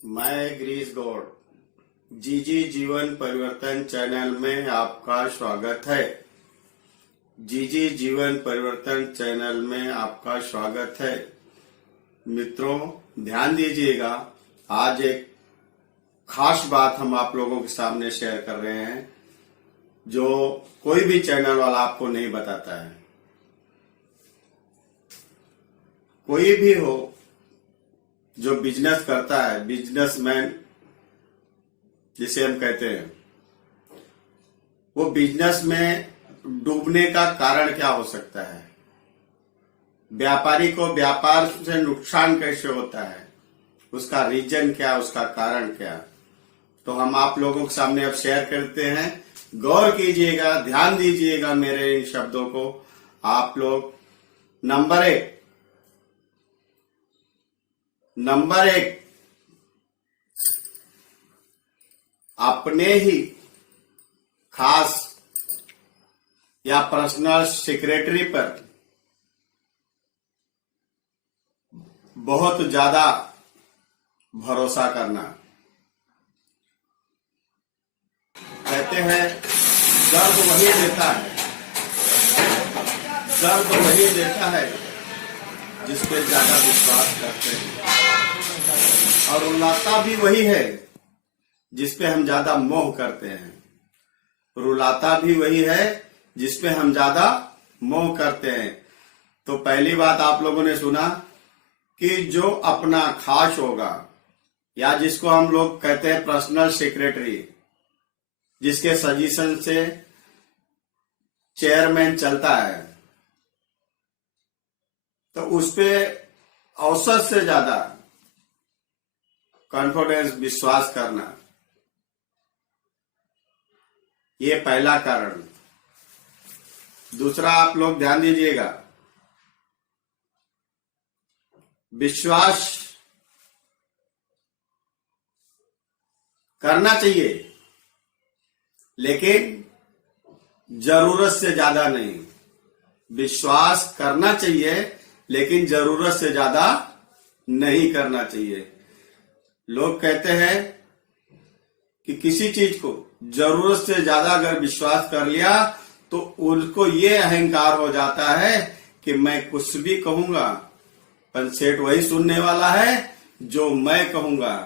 मैं गिरीश गौड़ जीजी जीवन परिवर्तन चैनल में आपका स्वागत है। जीजी जीवन परिवर्तन चैनल में आपका स्वागत है। मित्रों, ध्यान दीजिएगा, आज एक खास बात हम आप लोगों के सामने शेयर कर रहे हैं जो कोई भी चैनल वाला आपको नहीं बताता है। कोई भी हो जो बिजनेस करता है, बिजनेसमैन जिसे हम कहते हैं, वो बिजनेस में डूबने का कारण क्या हो सकता है, व्यापारी को व्यापार से नुकसान कैसे होता है, उसका रीजन क्या, उसका कारण क्या, तो हम आप लोगों के सामने अब शेयर करते हैं। गौर कीजिएगा, ध्यान दीजिएगा मेरे इन शब्दों को। आप लोग नंबर एक अपने ही खास या पर्सनल सेक्रेटरी पर बहुत ज्यादा भरोसा करना। कहते हैं दर्द वही देता है जिस पे ज्यादा विश्वास करते हैं, और रुलाता भी वही है जिस पे हम ज्यादा मोह करते हैं। रुलाता भी वही है जिस पे हम ज्यादा मोह करते हैं। तो पहली बात आप लोगों ने सुना कि जो अपना खास होगा, या जिसको हम लोग कहते हैं पर्सनल सेक्रेटरी, जिसके सजेशन से चेयरमैन चलता है, तो उस पे औसत से ज्यादा कॉन्फिडेंस, विश्वास करना, ये पहला कारण। दूसरा, आप लोग ध्यान दीजिएगा, विश्वास करना चाहिए लेकिन जरूरत से ज्यादा नहीं। विश्वास करना चाहिए लेकिन जरूरत से ज्यादा नहीं करना चाहिए। लोग कहते हैं कि किसी चीज को जरूरत से ज्यादा अगर विश्वास कर लिया तो उनको ये अहंकार हो जाता है कि मैं कुछ भी कहूंगा पर सेठ वही सुनने वाला है जो मैं कहूंगा।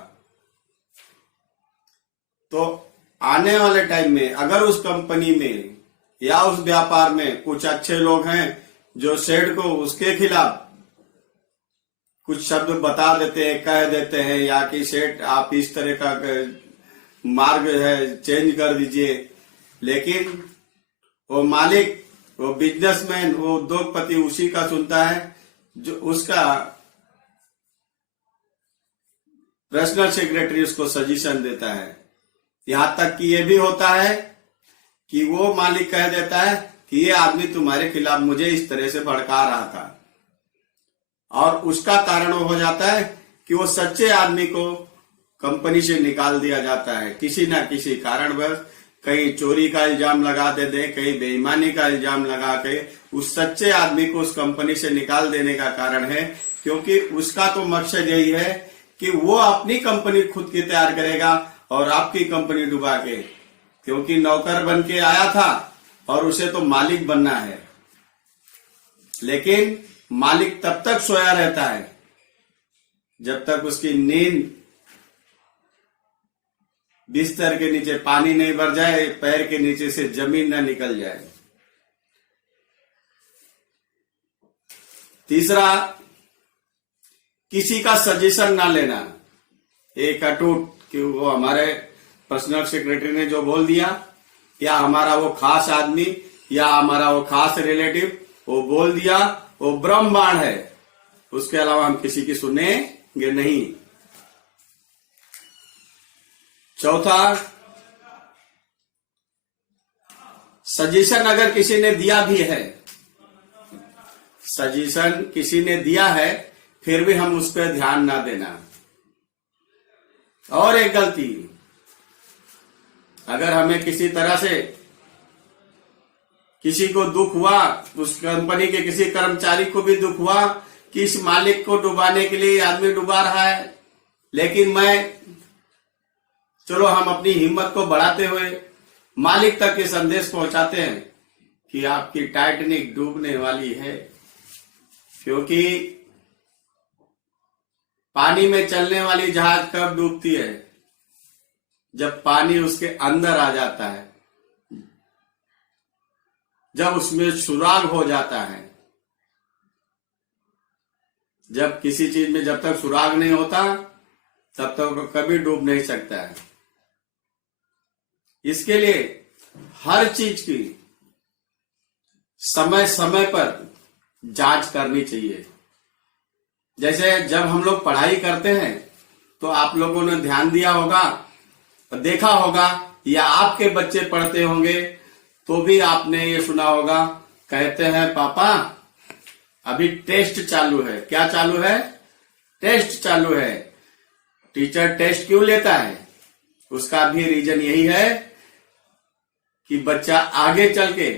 तो आने वाले टाइम में अगर उस कंपनी में या उस व्यापार में कुछ अच्छे लोग हैं जो सेठ को उसके खिलाफ कुछ शब्द बता देते हैं, कह देते हैं, या कि सेठ आप इस तरह का मार्ग है चेंज कर दीजिए, लेकिन वो मालिक, वो बिजनेसमैन, वो उद्योगपति उसी का सुनता है जो उसका पर्सनल सेक्रेटरी उसको सजेशन देता है। यहां तक कि ये भी होता है कि वो मालिक कह देता है कि ये आदमी तुम्हारे खिलाफ मुझे इस तरह से भड़का रहा था, और उसका कारण वो हो जाता है कि वो सच्चे आदमी को कंपनी से निकाल दिया जाता है किसी ना किसी कारणवश। कहीं चोरी का इल्जाम लगा देते, कहीं बेईमानी का इल्जाम लगा के उस सच्चे आदमी को उस कंपनी से निकाल देने का कारण है, क्योंकि उसका तो मकसद यही है कि वो अपनी कंपनी खुद की तैयार करेगा और आपकी कंपनी डुबा के, क्योंकि नौकर बन के आया था और उसे तो मालिक बनना है। लेकिन मालिक तब तक सोया रहता है जब तक उसकी नींद बिस्तर के नीचे पानी नहीं भर जाए, पैर के नीचे से जमीन न निकल जाए। तीसरा, किसी का सजेशन ना लेना। एक अटूट कि वो हमारे पर्सनल सेक्रेटरी ने जो बोल दिया, या हमारा वो खास आदमी या हमारा वो खास रिलेटिव वो बोल दिया, वो ब्रह्मांड है, उसके अलावा हम किसी की सुनेंगे नहीं। चौथा, सजेशन अगर किसी ने दिया भी है, सजेशन किसी ने दिया है, फिर भी हम उस पर ध्यान ना देना। और एक गलती, अगर हमें किसी तरह से किसी को दुख हुआ, उस कंपनी के किसी कर्मचारी को भी दुख हुआ कि इस मालिक को डुबाने के लिए आदमी डुबा रहा है, लेकिन चलो हम अपनी हिम्मत को बढ़ाते हुए मालिक तक ये संदेश पहुंचाते हैं कि आपकी टाइटैनिक डूबने वाली है, क्योंकि पानी में चलने वाली जहाज कब डूबती है? जब पानी उसके अंदर आ जाता है, जब उसमें सुराग हो जाता है। जब किसी चीज में जब तक सुराग नहीं होता तब तक वो कभी डूब नहीं सकता है। इसके लिए हर चीज की समय समय पर जांच करनी चाहिए। जैसे जब हम लोग पढ़ाई करते हैं तो आप लोगों ने ध्यान दिया होगा, देखा होगा, या आपके बच्चे पढ़ते होंगे तो भी आपने ये सुना होगा, कहते हैं पापा अभी टेस्ट चालू है। क्या चालू है? टेस्ट चालू है। टीचर टेस्ट क्यों लेता है? उसका भी रीजन यही है कि बच्चा आगे चल के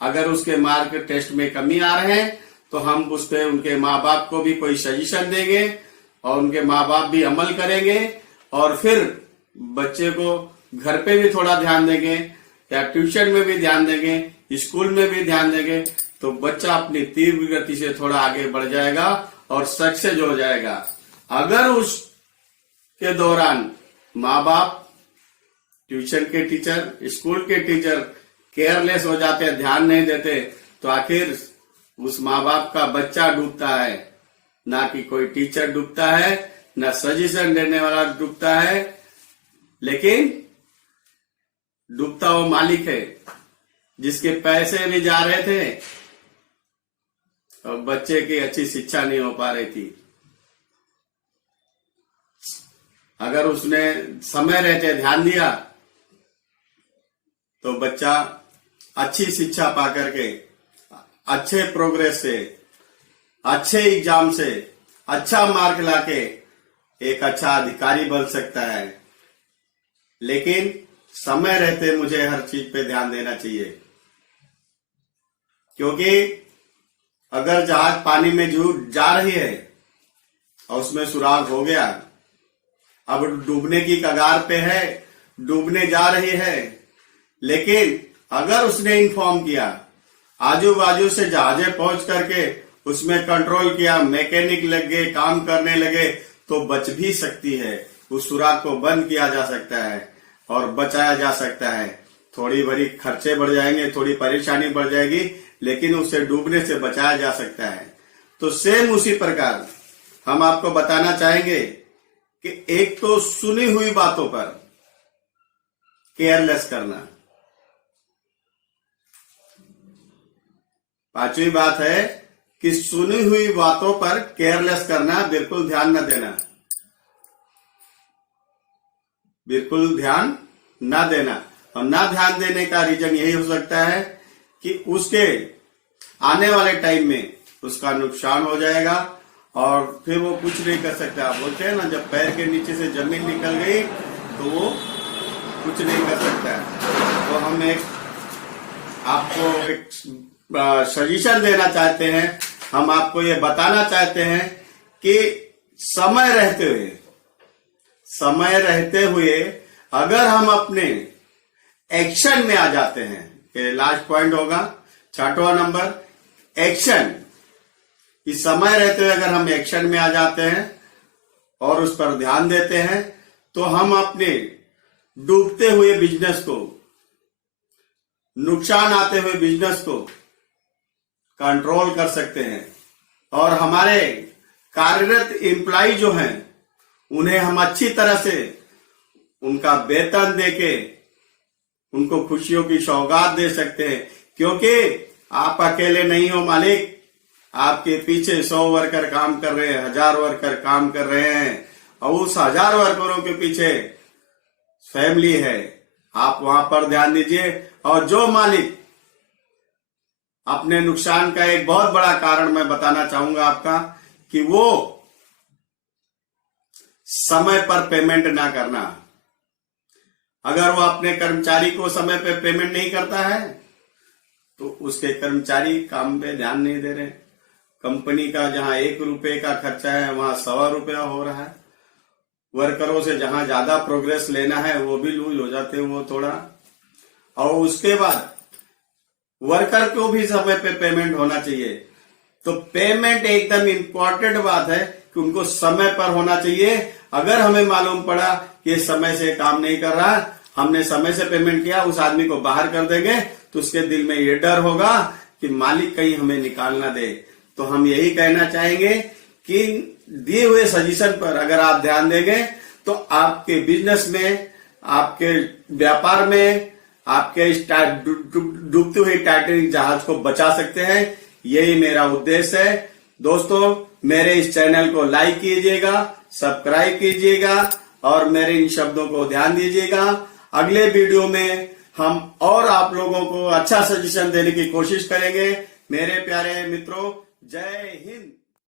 अगर उसके मार्क टेस्ट में कमी आ रहे हैं तो हम उस पर उनके माँ बाप को भी कोई सजेशन देंगे और उनके माँ बाप भी अमल करेंगे, और फिर बच्चे को घर पे भी थोड़ा ध्यान देंगे या ट्यूशन में भी ध्यान देंगे, स्कूल में भी ध्यान देंगे, तो बच्चा अपनी तीव्र गति से थोड़ा आगे बढ़ जाएगा और सक्सेस हो जाएगा। अगर उसके दौरान माँ बाप, ट्यूशन के टीचर, स्कूल के टीचर केयरलेस हो जाते हैं, ध्यान नहीं देते, तो आखिर उस माँ बाप का बच्चा डूबता है, ना कि कोई टीचर डूबता है, ना सजेशन देने वाला डूबता है, लेकिन डूबता वो मालिक है जिसके पैसे भी जा रहे थे और बच्चे की अच्छी शिक्षा नहीं हो पा रही थी। अगर उसने समय रहते ध्यान दिया तो बच्चा अच्छी शिक्षा पा करके, अच्छे प्रोग्रेस से, अच्छे एग्जाम से अच्छा मार्क लाके एक अच्छा अधिकारी बन सकता है। लेकिन समय रहते मुझे हर चीज पे ध्यान देना चाहिए, क्योंकि अगर जहाज पानी में जा रही है और उसमें सुराग हो गया, अब डूबने की कगार पे है, डूबने जा रही है, लेकिन अगर उसने इन्फॉर्म किया, आजू बाजू से जहाजें पहुंच करके उसमें कंट्रोल किया, मैकेनिक लग गए, काम करने लगे, तो बच भी सकती है। उस सुराग को बंद किया जा सकता है और बचाया जा सकता है। थोड़ी बड़ी खर्चे बढ़ जाएंगे, थोड़ी परेशानी बढ़ जाएगी, लेकिन उसे डूबने से बचाया जा सकता है। तो सेम उसी प्रकार हम आपको बताना चाहेंगे कि एक तो सुनी हुई बातों पर केयरलेस करना, पांचवी बात है कि सुनी हुई बातों पर केयरलेस करना, बिल्कुल ध्यान न देना, बिल्कुल ध्यान न देना। और ना ध्यान देने का रीजन यही हो सकता है कि उसके आने वाले टाइम में उसका नुकसान हो जाएगा और फिर वो कुछ नहीं कर सकता। बोलते हैं ना, जब पैर के नीचे से जमीन निकल गई तो वो कुछ नहीं कर सकता। तो हम आपको एक सजेशन देना चाहते हैं, हम आपको ये बताना चाहते हैं कि समय रहते हुए अगर हम अपने एक्शन में आ जाते हैं, ये लास्ट पॉइंट होगा, 6वां नंबर, एक्शन। इस समय रहते हुए अगर हम एक्शन में आ जाते हैं और उस पर ध्यान देते हैं तो हम अपने डूबते हुए बिजनेस को, नुकसान आते हुए बिजनेस को कंट्रोल कर सकते हैं और हमारे कार्यरत एम्प्लॉय जो हैं उन्हें हम अच्छी तरह से उनका वेतन देके उनको खुशियों की सौगात दे सकते हैं। क्योंकि आप अकेले नहीं हो मालिक, आपके पीछे 100 वर्कर काम कर रहे हैं, 1000 वर्कर काम कर रहे हैं और उस 1000 वर्करों के पीछे फैमिली है। आप वहां पर ध्यान दीजिए। और जो मालिक अपने नुकसान का एक बहुत बड़ा कारण मैं बताना चाहूंगा आपका, कि वो समय पर पेमेंट ना करना। अगर वो अपने कर्मचारी को समय पर पेमेंट नहीं करता है तो उसके कर्मचारी काम पे ध्यान नहीं दे रहे। कंपनी का जहां 1 रुपए का खर्चा है वहां 1.25 रुपया हो रहा है। वर्करों से जहां ज्यादा प्रोग्रेस लेना है वो भी लूज हो जाते हैं वो थोड़ा। और उसके बाद वर्कर को भी समय पे पेमेंट होना चाहिए। तो पेमेंट एकदम इम्पोर्टेंट बात है कि उनको समय पर होना चाहिए। अगर हमें मालूम पड़ा कि समय से काम नहीं कर रहा, हमने समय से पेमेंट किया, उस आदमी को बाहर कर देंगे तो उसके दिल में ये डर होगा कि मालिक कहीं हमें निकाल ना दे। तो हम यही कहना चाहेंगे कि दिए हुए सजेशन पर अगर आप ध्यान देंगे तो आपके बिजनेस में, आपके व्यापार में, आपके डूबती हुई टाइटैनिक जहाज को बचा सकते हैं। यही मेरा उद्देश्य है। दोस्तों, मेरे इस चैनल को लाइक कीजिएगा, सब्सक्राइब कीजिएगा और मेरे इन शब्दों को ध्यान दीजिएगा। अगले वीडियो में हम और आप लोगों को अच्छा सजेशन देने की कोशिश करेंगे। मेरे प्यारे मित्रों, जय हिंद।